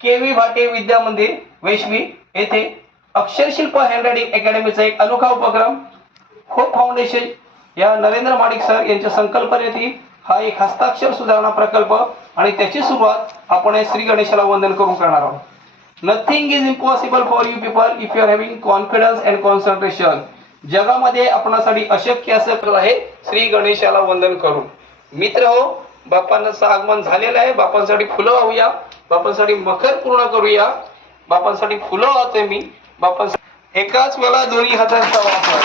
केवी भाटे विद्या मंदिर वेशवी येथे अक्षरशिल्प हँडरायटिंग अकॅडमीचा एक अनोखा उपक्रम होप फाउंडेशन या नरेंद्र माडिक सर यांच्या संकल्पनेतील हा एक हस्ताक्षर सुधारणा प्रकल्प आणि त्याची सुरुवात आपण श्री गणेशाला वंदन करून करणार आहोत. Nothing is impossible for you people if you are having confidence and concentration. जगामध्ये आपणासाठी अशक्य असं आहे श्री गणेशाला वंदन करून. मित्र हो, बापांचं आगमन झालेलं आहे. बापांसाठी फुलं वाहूया, बापांसाठी मखर पूर्ण करूया. बापांसाठी फुलं वाहतोय मी. बापांसाठी एकाच वेळा दोन्ही हातांचा वापर.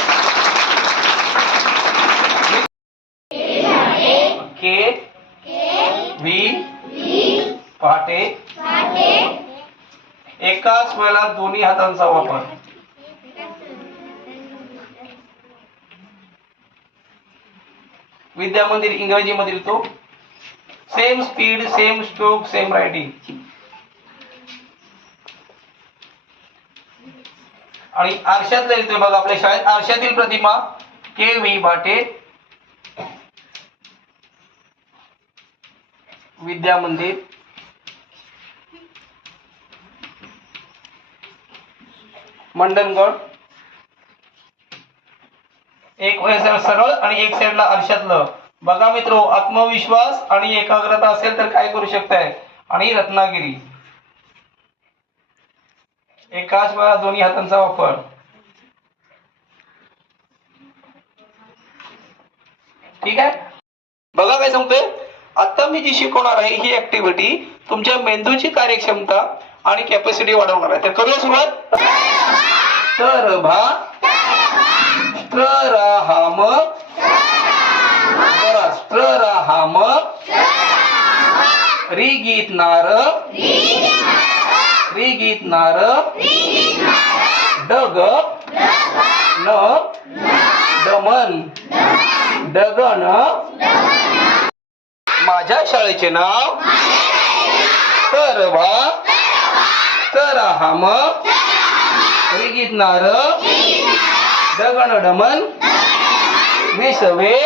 के व्ही पाटे एकाच वेळा दोन्ही हातांचा वापर. विद्या मंदिर इंग्रजी मध्ये लिहितो. Same speed, same stroke, same writing. आणि आरशातला लिहितोय बघा आपल्या शाळेत. आरशातील प्रतिमा के व्ही भाटे विद्या मंदिर मंडणगड. एक सरळ आणि एक साईडला आरशातलं. बघा मित्रो, आत्मविश्वास आणि एकाग्रता असेल तर काय करू शकताय. आणि रत्नागिरी एकाच वेळा दोन्ही हातांचा वापर. ठीक आहे. बघा काय सांगतोय. आता मी जी शिकवणार आहे ही ऍक्टिव्हिटी तुमच्या मेंदूची कार्यक्षमता आणि कॅपॅसिटी वाढवणार आहे. तर करूया सुरुवात. तर भा स्ट्रराहाम स्ट्रराहाम रिगीत नार रिगीत नार डग न दमन डगन. माझ्या शाळेचे नाव तरभा तराहाम रिगीत नार दगन डमन विसवे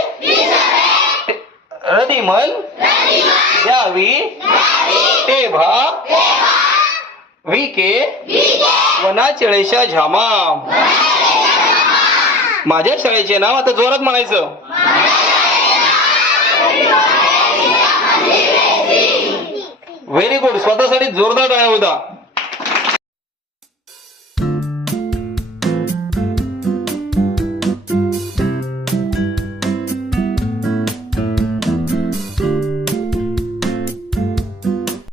रदिमन द्यावी तेव्हा विके वनाचळेशा झामा. माझ्या शाळेचे नाव आता जोरात म्हणायचं. Very good. स्वतःसाठी जोरदार टाळ्या होता.